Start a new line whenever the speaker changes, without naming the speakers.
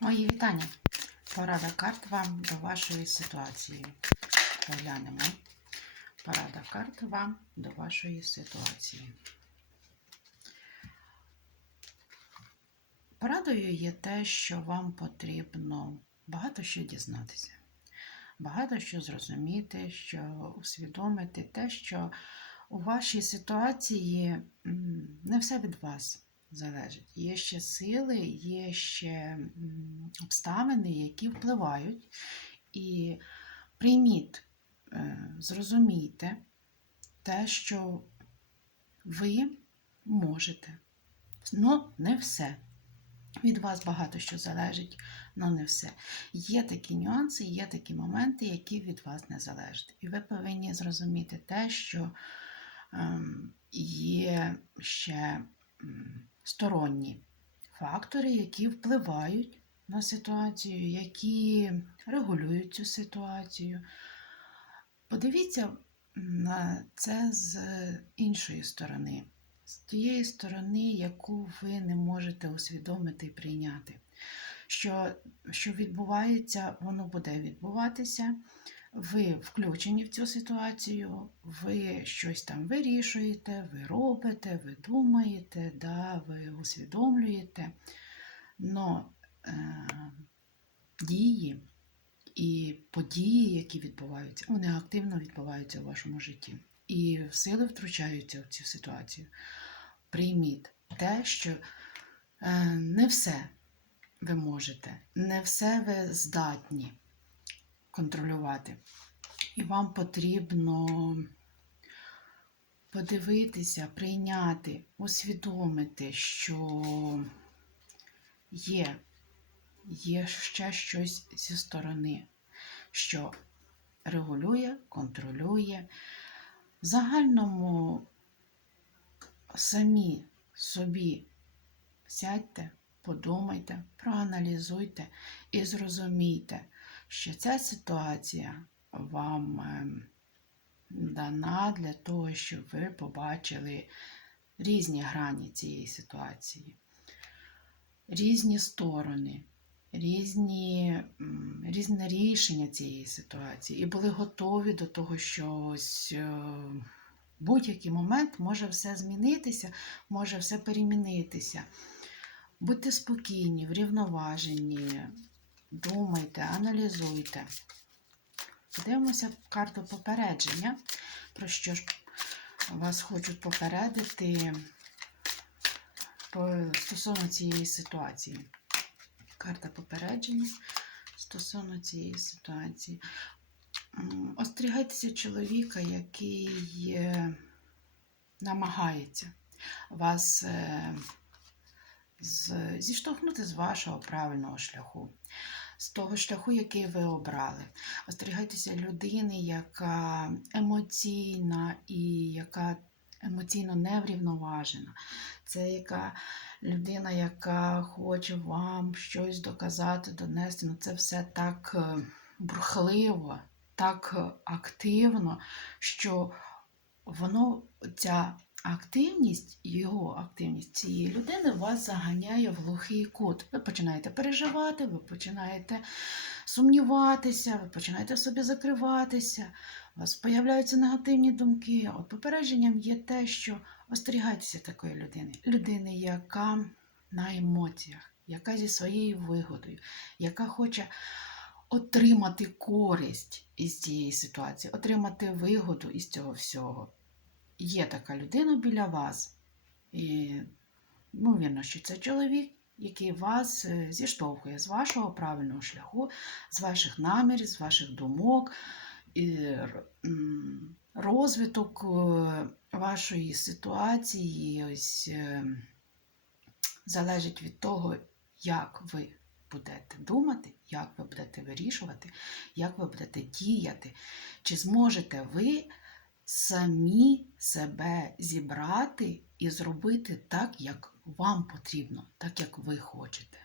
Мої вітання. Порада карт вам до вашої ситуації. Поглянемо. Порада карт вам до вашої ситуації. Порадою є те, що вам потрібно багато що дізнатися, багато що зрозуміти, що усвідомити те, що у вашій ситуації не все від вас залежить. Є ще сили, є ще обставини, які впливають. І прийміть, е, зрозумійте те, що ви можете. Ну, не все. Від вас багато що залежить, але не все. Є такі нюанси, є такі моменти, які від вас не залежать. І ви повинні зрозуміти те, що ем, є ще сторонні фактори, які впливають на ситуацію, які регулюють цю ситуацію. Подивіться на це з іншої сторони, з тієї сторони, яку ви не можете усвідомити і прийняти. Що, що відбувається, воно буде відбуватися. Ви включені в цю ситуацію, ви щось там вирішуєте, ви робите, ви думаєте, да, ви усвідомлюєте. Но е, дії і події, які відбуваються, вони активно відбуваються в вашому житті. І сили втручаються в цю ситуацію. Прийміть те, що е, не все ви можете, не все ви здатні контролювати. І вам потрібно подивитися, прийняти, усвідомити, що є, є ще щось зі сторони, що регулює, контролює. В загальному самі собі сядьте, подумайте, проаналізуйте і зрозумійте, що ця ситуація вам ем, дана для того, щоб ви побачили різні грані цієї ситуації, різні сторони, різні, різне рішення цієї ситуації, і були готові до того, що ось е, будь-який момент може все змінитися, може все перемінитися. Будьте спокійні, врівноважені, думайте, аналізуйте. Подивимося карту попередження, про що ж вас хочуть попередити стосовно цієї ситуації. Карта попередження стосовно цієї ситуації. Остерігайтеся чоловіка, який е, намагається вас е, з- зіштовхнути з вашого правильного шляху, з того шляху, який ви обрали. Остерігайтеся людини, яка емоційна і яка емоційно неврівноважена. Це яка людина, яка хоче вам щось доказати, донести. Ну це все так е, бурхливо, так е, активно, що воно, ця активність, його активність цієї людини вас заганяє в глухий кут. Ви починаєте переживати, ви починаєте сумніватися, ви починаєте в собі закриватися, у вас появляються негативні думки. От попередженням є те, що остерігайтеся такої людини. Людини, яка на емоціях, яка зі своєю вигодою, яка хоче отримати користь із цієї ситуації, отримати вигоду із цього всього. Є така людина біля вас, і ймовірно, що це чоловік, який вас е, зіштовхує з вашого правильного шляху, з ваших намірів, з ваших думок, розвиток е, вашої ситуації. Ось, е, залежить від того, як ви будете думати, як ви будете вирішувати, як ви будете діяти, чи зможете ви самі себе зібрати і зробити так, як вам потрібно, так як ви хочете.